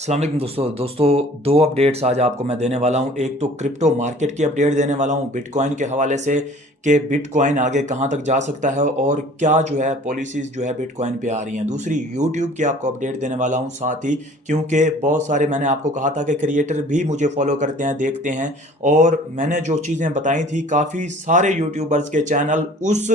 अस्सलाम वालेकुम दोस्तों दो अपडेट्स आज आपको मैं देने वाला हूं। एक तो क्रिप्टो मार्केट की अपडेट देने वाला हूं बिटकॉइन के हवाले से कि बिटकॉइन आगे कहां तक जा सकता है और क्या जो है पॉलिसीज जो है बिटकॉइन पे आ रही हैं। दूसरी यूट्यूब की आपको अपडेट देने वाला हूं साथ ही, क्योंकि बहुत सारे मैंने आपको कहा था कि क्रिएटर भी मुझे फॉलो करते हैं, देखते हैं, और मैंने जो चीज़ें बताई थी काफ़ी सारे यूट्यूबर्स के चैनल उस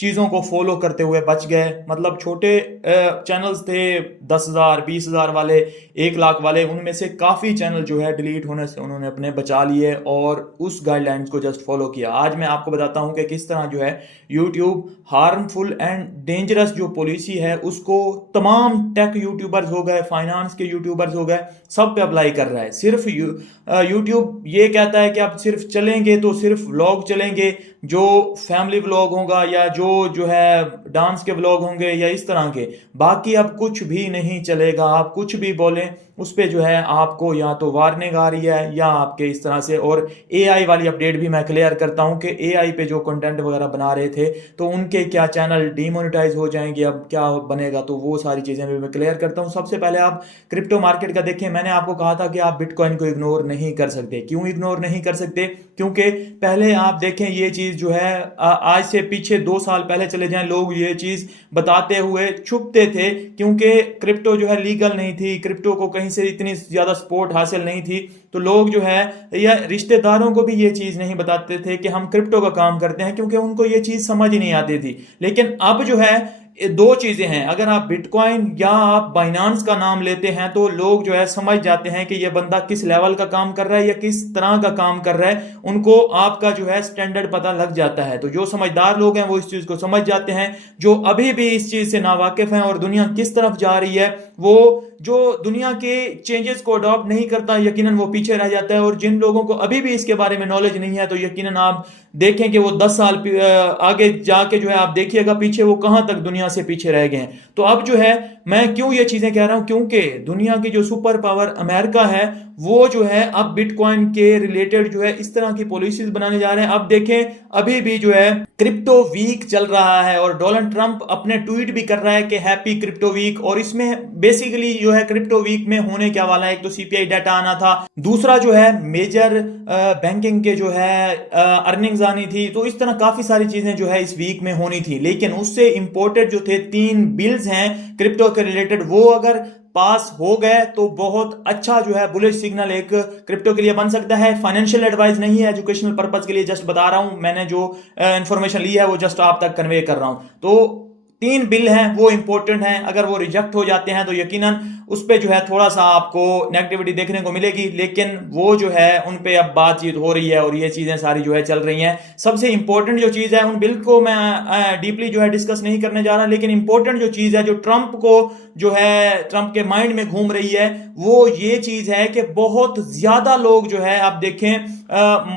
चीज़ों को फॉलो करते हुए बच गए। मतलब छोटे चैनल्स थे 10,000 20,000 वाले, 1 लाख वाले, उनमें से काफ़ी चैनल जो है डिलीट होने से उन्होंने अपने बचा लिए और उस गाइडलाइंस को जस्ट फॉलो किया। आज मैं आपको बताता हूं कि किस तरह जो है यूट्यूब हार्मफुल एंड डेंजरस जो पॉलिसी है उसको तमाम टेक यूट्यूबर्स हो गए, फाइनेंस के यूट्यूबर्स हो गए, सब पे अप्लाई कर रहा है। सिर्फ यूट्यूब ये कहता है कि आप सिर्फ चलेंगे तो सिर्फ व्लॉग चलेंगे, जो फैमिली व्लॉग होगा या जो है डांस के व्लॉग होंगे या इस तरह के, बाकी अब कुछ भी नहीं चलेगा। आप कुछ भी बोलें उस पे जो है आपको या तो वार्निंग आ रही है या आपके इस तरह से। और एआई वाली अपडेट भी मैं क्लियर करता हूं कि एआई पे जो कंटेंट वगैरह बना रहे थे तो उनके क्या चैनल डीमोनेटाइज हो जाएंगे, अब क्या बनेगा, तो वो सारी चीजें भी मैं क्लियर करता हूं। सबसे पहले आप क्रिप्टो मार्केट का देखें। मैंने आपको कहा था कि आप बिटकॉइन को इग्नोर नहीं कर सकते। क्यों इग्नोर नहीं कर सकते? क्योंकि पहले आप देखें ये चीज जो है आज से पीछे 2 साल पहले चले जाएं, लोग ये चीज बताते हुए छुपते थे क्योंकि क्रिप्टो जो है लीगल नहीं थी, क्रिप्टो को कहीं से इतनी ज्यादा सपोर्ट हासिल नहीं थी, तो लोग जो है या रिश्तेदारों को भी ये चीज नहीं बताते थे कि हम क्रिप्टो का काम करते हैं, क्योंकि उनको ये चीज समझ ही नहीं आती थी। लेकिन अब जो है ये दो चीजें हैं, अगर आप बिटकॉइन या आप बाइनांस का नाम लेते हैं तो लोग जो है समझ जाते हैं कि ये बंदा किस लेवल का काम कर रहा है या किस तरह का काम कर रहा है। उनको आपका जो है स्टैंडर्ड पता लग जाता है। तो जो समझदार लोग हैं वो इस चीज को समझ जाते हैं। जो अभी भी इस चीज से नावाकिफ हैं और दुनिया किस तरफ जा रही है, वो जो दुनिया के चेंजेस को अडॉप्ट नहीं करता यकीनन वो पीछे रह जाता है। और जिन लोगों को अभी भी इसके बारे में नॉलेज नहीं है तो यकीनन आप देखें कि वो 10 साल आगे जाके जो है आप देखिएगा पीछे वो कहां तक दुनिया से पीछे रह गए हैं। तो अब जो है मैं क्यों ये चीजें कह रहा हूं, क्योंकि दुनिया की जो सुपर पावर अमेरिका है वो जो है अब बिटकॉइन के रिलेटेड जो है इस तरह की पॉलिसीज बनाने जा रहे हैं। अब देखें अभी भी जो है क्रिप्टो वीक चल रहा है और डोनाल्ड ट्रंप अपने ट्वीट भी कर रहा है कि हैप्पी क्रिप्टो वीक। और इसमें बेसिकली जो है क्रिप्टो वीक में होने क्या वाला है, एक तो सीपीआई डाटा आना था, दूसरा जो है मेजर बैंकिंग के जो है अर्निंग्स आनी थी। तो इस तरह काफी सारी चीजें जो है इस वीक में होनी थी। लेकिन उससे इंपोर्टेड जो थे 3 बिल्स हैं क्रिप्टो के रिलेटेड, वो अगर पास हो गए तो बहुत अच्छा जो है बुलिश सिग्नल एक क्रिप्टो के लिए बन सकता है। फाइनेंशियल एडवाइस नहीं है, एजुकेशनल पर्पज के लिए जस्ट बता रहा हूं। मैंने जो इंफॉर्मेशन ली है वो जस्ट आप तक कन्वे कर रहा हूं। तो 3 बिल हैं वो इंपॉर्टेंट हैं, अगर वो रिजेक्ट हो जाते हैं तो यकीनन उस पे जो है थोड़ा सा आपको नेगेटिविटी देखने को मिलेगी। लेकिन वो जो है उन पे अब बातचीत हो रही है और ये चीजें सारी जो है चल रही हैं। सबसे इंपॉर्टेंट जो चीज है, उन बिल को मैं डीपली जो है डिस्कस नहीं करने जा रहा, लेकिन इंपॉर्टेंट जो चीज है जो ट्रंप को जो है ट्रंप के माइंड में घूम रही है वो ये चीज है कि बहुत ज्यादा लोग जो है आप देखें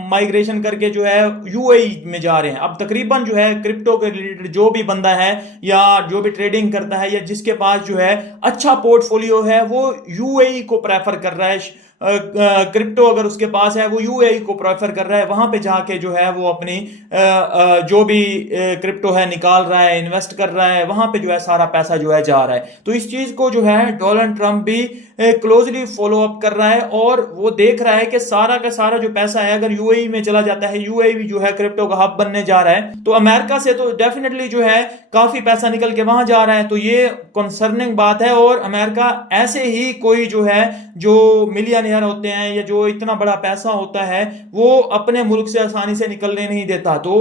माइग्रेशन करके जो है यूएई में जा रहे हैं। अब तकरीबन जो है क्रिप्टो के रिलेटेड जो भी बंदा है या जो भी ट्रेडिंग करता है या जिसके पास जो है अच्छा पोर्टफोलियो है वो यूएई को प्रेफर कर रहा है। क्रिप्टो अगर उसके पास है वो यूएई को प्रेफर कर रहा है, वहां पे जाके जो है वो अपनी जो भी क्रिप्टो है निकाल रहा है, इन्वेस्ट कर रहा है, वहां पे जो है सारा पैसा जो है जा रहा है। तो इस चीज को जो है डोनाल्ड ट्रंप भी क्लोजली फॉलो अप कर रहा है और वो देख रहा है कि सारा का सारा जो पैसा है अगर यूएई में चला जाता है, यूएई भी जो है क्रिप्टो का हब बनने जा रहा है, तो अमेरिका से तो डेफिनेटली जो है काफी पैसा निकल के वहां जा रहा है। तो ये कंसर्निंग बात है। और अमेरिका ऐसे ही कोई जो है जो मिलियनियर होते हैं या जो इतना बड़ा पैसा होता है वो अपने मुल्क से आसानी से निकलने नहीं देता। तो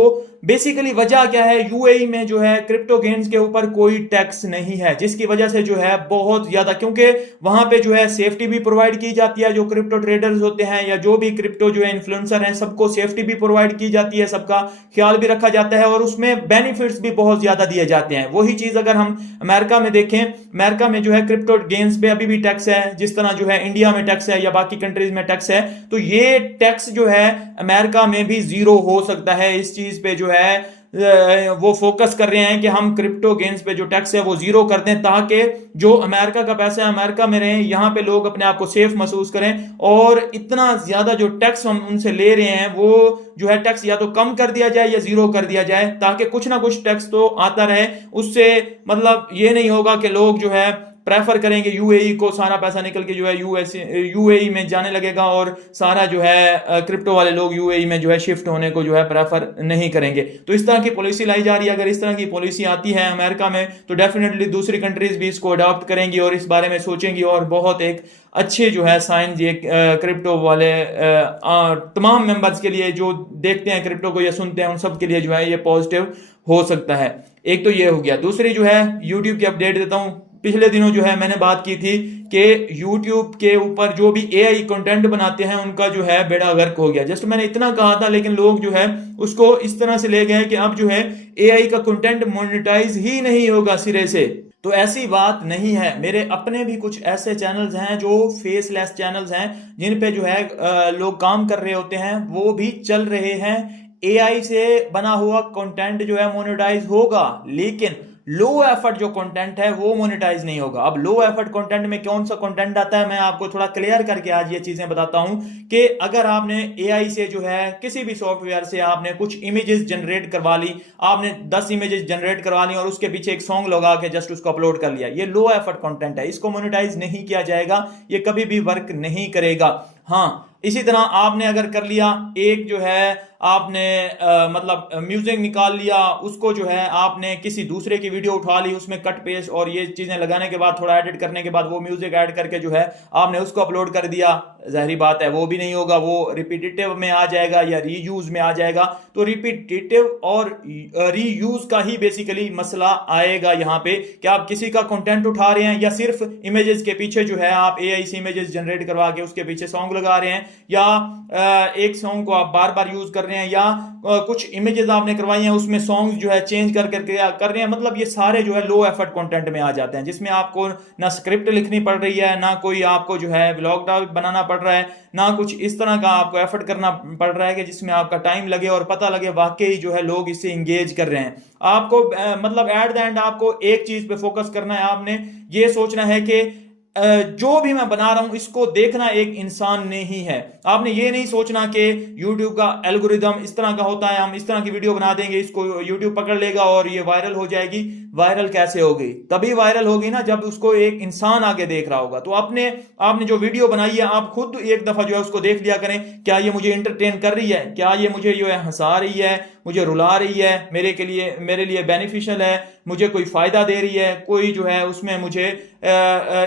बेसिकली वजह क्या है, यूएई में जो है क्रिप्टो गेन्स के ऊपर कोई टैक्स नहीं है, जिसकी वजह से जो है बहुत ज्यादा, क्योंकि वहां पे जो है सेफ्टी भी प्रोवाइड की जाती है, जो क्रिप्टो ट्रेडर्स होते हैं या जो भी क्रिप्टो जो है इन्फ्लुएंसर हैं सबको सेफ्टी भी प्रोवाइड की जाती है, सबका ख्याल भी रखा जाता है और उसमें बेनिफिट्स भी बहुत ज्यादा दिए जाते हैं। वही चीज अगर हम अमेरिका में देखें, अमेरिका में जो है क्रिप्टो गेन्स पे अभी भी टैक्स है, जिस तरह जो है इंडिया में टैक्स है या बाकी कंट्रीज में टैक्स है। तो ये टैक्स जो है अमेरिका में भी जीरो हो सकता है। इस चीज पे जो है वो फोकस कर रहे हैं कि हम क्रिप्टो गेन्स पे जो टैक्स है वो जीरो कर दें, ताकि जो अमेरिका का पैसा है अमेरिका में रहे, यहां पे लोग अपने आप को सेफ महसूस करें। और इतना ज्यादा जो टैक्स हम उनसे ले रहे हैं वो जो है टैक्स या तो कम कर दिया जाए या जीरो कर दिया जाए, ताकि कुछ ना कुछ टैक्स तो आता रहे। उससे मतलब ये नहीं होगा कि लोग जो है प्रेफर करेंगे यूएई को, सारा पैसा निकल के जो है यूएई में जाने लगेगा और सारा जो है क्रिप्टो वाले लोग यूएई में जो है शिफ्ट होने को जो है प्रेफर नहीं करेंगे। तो इस तरह की पॉलिसी लाई जा रही है। अगर इस तरह की पॉलिसी आती है अमेरिका में तो डेफिनेटली दूसरी कंट्रीज भी इसको अडॉप्ट करेंगी और इस बारे में सोचेंगी, और बहुत एक अच्छे जो है साइन ये क्रिप्टो वाले तमाम मेंबर्स के लिए जो देखते हैं क्रिप्टो को या सुनते हैं उन सब के लिए जो है ये पॉजिटिव हो सकता है। एक तो ये हो गया। दूसरी जो है यूट्यूब की अपडेट देता हूं। पिछले दिनों जो है मैंने बात की थी कि यूट्यूब के ऊपर जो भी एआई कंटेंट बनाते हैं उनका जो है बेड़ा गर्क हो गया। जस्ट मैंने इतना कहा था, लेकिन लोग जो है उसको इस तरह से ले गए कि अब जो है एआई का कंटेंट मोनेटाइज ही नहीं होगा सिरे से। तो ऐसी बात नहीं है। मेरे अपने भी कुछ ऐसे चैनल्स हैं जो फेसलेस चैनल्स हैं जिन पे जो है लोग काम कर रहे होते हैं, वो भी चल रहे हैं। एआई से बना हुआ कंटेंट जो है मोनेटाइज होगा, लेकिन लो एफर्ट जो कंटेंट है वो मोनेटाइज नहीं होगा। अब लो एफर्ट कंटेंट में कौन सा कंटेंट आता है, मैं आपको थोड़ा क्लियर करके आज ये चीजें बताता हूं कि अगर आपने एआई से जो है किसी भी सॉफ्टवेयर से आपने कुछ इमेजेस जनरेट करवा ली, आपने 10 इमेजेस जनरेट करवा ली और उसके पीछे एक सॉन्ग लगा के जस्ट उसको अपलोड कर लिया, ये लो एफर्ट कंटेंट है, इसको मोनेटाइज नहीं किया जाएगा, ये कभी भी वर्क नहीं करेगा। हाँ, इसी तरह आपने अगर कर लिया एक जो है आपने मतलब म्यूजिक निकाल लिया, उसको जो है आपने किसी दूसरे की वीडियो उठा ली, उसमें कट पेस्ट और ये चीजें लगाने के बाद थोड़ा एडिट करने के बाद वो म्यूजिक ऐड करके जो है आपने उसको अपलोड कर दिया, जाहिर बात है वो भी नहीं होगा, वो रिपीटेटिव में आ जाएगा या रीयूज में आ जाएगा। तो रिपीटेटिव और रीयूज का ही बेसिकली मसला आएगा यहाँ पे कि आप किसी का कंटेंट उठा रहे हैं या सिर्फ इमेजेस के पीछे जो है आप एआई से इमेजेस जनरेट करवा के उसके पीछे सॉन्ग लगा रहे हैं, या एक सॉन्ग को आप बार बार यूज कर रहे हैं, या कुछ इमेजेस आपने करवाई हैं उसमें सॉन्ग जो है चेंज कर करके कर रहे हैं। मतलब ये सारे जो है लो एफर्ट कंटेंट में आ जाते हैं, जिसमें आपको ना स्क्रिप्ट लिखनी पड़ रही है, ना कोई आपको जो है व्लॉग बनाना पड़ रहा है, ना कुछ इस तरह का आपको एफर्ट करना पड़ रहा है कि जिसमें आपका टाइम लगे और पता लगे वाकई जो है लोग इससे इंगेज कर रहे हैं। आपको मतलब एट द एंड आपको एक चीज पे फोकस करना है, आपने ये सोचना है कि जो भी मैं बना रहा हूं इसको देखना एक इंसान ने ही है। आपने ये नहीं सोचना कि YouTube का एल्गोरिदम इस तरह का होता है, हम इस तरह की वीडियो बना देंगे, इसको YouTube पकड़ लेगा और ये वायरल हो जाएगी। वायरल कैसे होगी? तभी वायरल होगी ना जब उसको एक इंसान आगे देख रहा होगा। तो आपने जो वीडियो बनाई है आप खुद एक दफा जो है उसको देख लिया करें, क्या ये मुझे एंटरटेन कर रही है, क्या ये मुझे जो है हंसा रही है, मुझे रुला रही है, मेरे लिए बेनिफिशियल है, मुझे कोई फायदा दे रही है, कोई जो है उसमें मुझे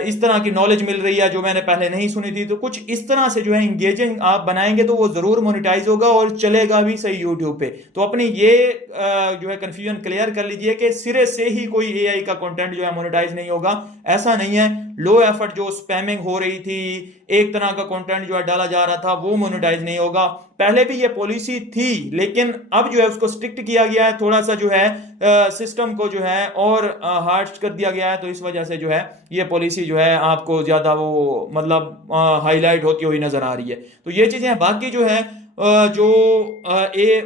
इस तरह की नॉलेज मिल रही है जो मैंने पहले नहीं सुनी थी। तो कुछ इस तरह से जो है इंगेजिंग आप बनाएंगे तो वो जरूर मोनेटाइज होगा और चलेगा भी सही यूट्यूब पे। तो अपनी ये जो है कंफ्यूजन क्लियर कर लीजिए कि सिरे से ही कोई एआई का कंटेंट जो है मोनेटाइज नहीं होगा, ऐसा नहीं है। लो एफर्ट जो स्पैमिंग हो रही थी, एक तरह का कंटेंट जो है डाला जा रहा था, वो मोनेटाइज नहीं होगा। पहले भी ये पॉलिसी थी, लेकिन अब जो है उसको स्ट्रिक्ट किया गया है, थोड़ा सा जो है सिस्टम को जो है और हार्श कर दिया गया है। तो इस वजह से जो है ये पॉलिसी जो है आपको ज्यादा वो मतलब हाईलाइट होती हुई नजर आ रही है। तो ये चीजें हैं। बाकी जो है जो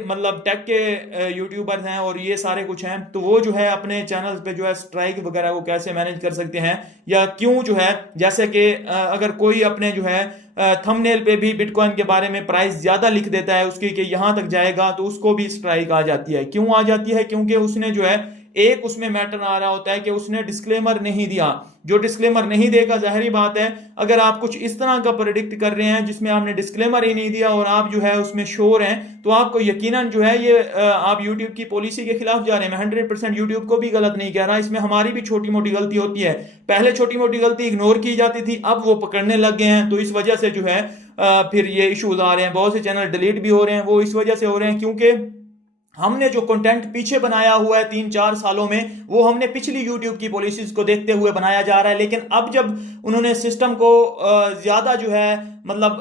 मतलब टेक के यूट्यूबर्स हैं और ये सारे कुछ हैं, तो वो जो है अपने चैनल्स पे जो है स्ट्राइक वगैरह वो कैसे मैनेज कर सकते हैं, या क्यों जो है जैसे कि अगर कोई अपने जो है थंबनेल पे भी बिटकॉइन के बारे में प्राइस ज्यादा लिख देता है उसकी कि यहां तक जाएगा, तो उसको भी स्ट्राइक आ जाती है। क्यों आ जाती है? क्योंकि उसने जो है एक उसमें मैटर आ रहा होता है कि उसने डिस्क्लेमर नहीं दिया। जो डिस्क्लेमर नहीं देगा, जाहिर बात है अगर आप कुछ इस तरह का प्रेडिक्ट कर रहे हैं जिसमें आपने डिस्क्लेमर ही नहीं दिया और आप जो है उसमें श्योर हैं, तो आपको यकीनन जो है ये आप यूट्यूब की पॉलिसी के खिलाफ जा रहे हैं। मैं 100% यूट्यूब को भी गलत नहीं कह रहा, इसमें हमारी भी छोटी मोटी गलती होती है। पहले छोटी मोटी गलती इग्नोर की जाती थी, अब वो पकड़ने लग गए हैं। तो इस वजह से जो है फिर ये इश्यूज आ रहे हैं। बहुत से चैनल डिलीट भी हो रहे हैं, वो इस वजह से हो रहे हैं क्योंकि हमने जो कंटेंट पीछे बनाया हुआ है 3-4 सालों में, वो हमने पिछली यूट्यूब की पॉलिसीज को देखते हुए बनाया जा रहा है। लेकिन अब जब उन्होंने सिस्टम को ज्यादा जो है मतलब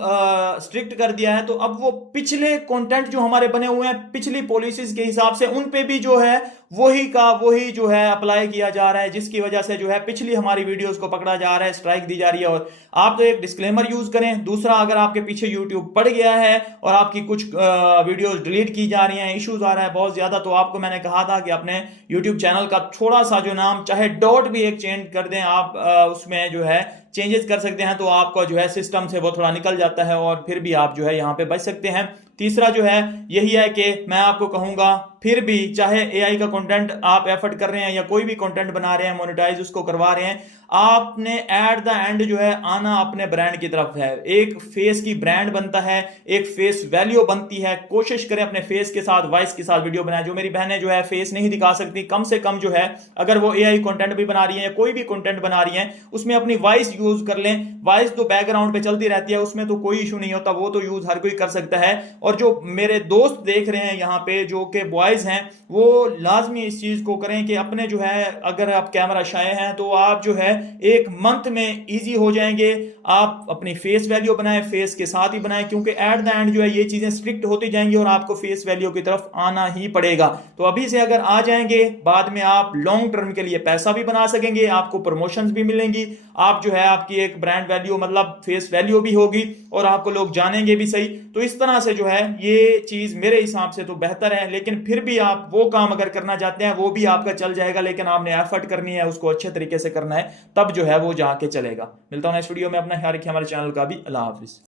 स्ट्रिक्ट कर दिया है, तो अब वो पिछले कंटेंट जो हमारे बने हुए हैं पिछली पॉलिसीज के हिसाब से, उन पे भी जो है वही जो है अप्लाई किया जा रहा है, जिसकी वजह से जो है पिछली हमारी वीडियोस को पकड़ा जा रहा है, स्ट्राइक दी जा रही है। और आप तो एक डिस्क्लेमर यूज करें। दूसरा, अगर आपके पीछे यूट्यूब पड़ गया है और आपकी कुछ वीडियोस डिलीट की जा रही हैं, इश्यूज आ रहा है बहुत ज्यादा, तो आपको मैंने कहा था कि अपने यूट्यूब चैनल का थोड़ा सा जो नाम, चाहे डॉट भी एक चेंज कर दें आप, उसमें जो है चेंजेस कर सकते हैं, तो आपको जो है सिस्टम से वो थोड़ा पता निकल जाता है और फिर भी आप जो है यहाँ पे बच सकते हैं। तीसरा जो है यही है कि मैं आपको कहूंगा फिर भी चाहे एआई का कंटेंट आप एफर्ट कर रहे हैं या कोई भी कंटेंट बना रहे हैं, मोनेटाइज उसको करवा रहे हैं, आपने एट द एंड जो है आना अपने ब्रांड की तरफ है। एक फेस की ब्रांड बनता है, एक फेस वैल्यू बनती है। कोशिश करें अपने फेस के साथ, वॉइस के साथ वीडियो बनाए। जो मेरी बहनें जो है फेस नहीं दिखा सकती, कम से कम जो है अगर वो एआई कंटेंट भी बना रही है या कोई भी कंटेंट बना रही है उसमें अपनी वॉइस यूज कर लें। वॉइस तो बैकग्राउंड पे चलती रहती है, उसमें तो कोई इशू नहीं होता, वो तो यूज हर कोई कर सकता है। और जो मेरे दोस्त देख रहे हैं यहाँ पे जो कि बॉयज हैं, वो लाजमी इस चीज को करें कि अपने जो है अगर आप कैमरा शाये हैं तो आप जो है एक मंथ में इजी हो जाएंगे। आप अपनी फेस वैल्यू बनाएं, फेस के साथ ही बनाएं, क्योंकि एट द एंड जो है ये चीजें स्ट्रिक्ट होती जाएंगी और आपको फेस वैल्यू की तरफ आना ही पड़ेगा। तो अभी से अगर आ जाएंगे, बाद में आप लॉन्ग टर्म के लिए पैसा भी बना सकेंगे, आपको प्रमोशंस भी मिलेंगी, आप जो है आपकी एक ब्रांड वैल्यू मतलब फेस वैल्यू भी होगी और आपको लोग जानेंगे भी सही। तो इस तरह से जो है ये चीज मेरे हिसाब से तो बेहतर है। लेकिन फिर भी आप वो काम अगर करना चाहते हैं वो भी आपका चल जाएगा, लेकिन आपने एफर्ट करनी है, उसको अच्छे तरीके से करना है, तब जो है वो जाके चलेगा। मिलता हूं नेक्स्ट वीडियो में, अपना ख्याल रखिए, हमारे चैनल का भी। अल्लाह हाफिज।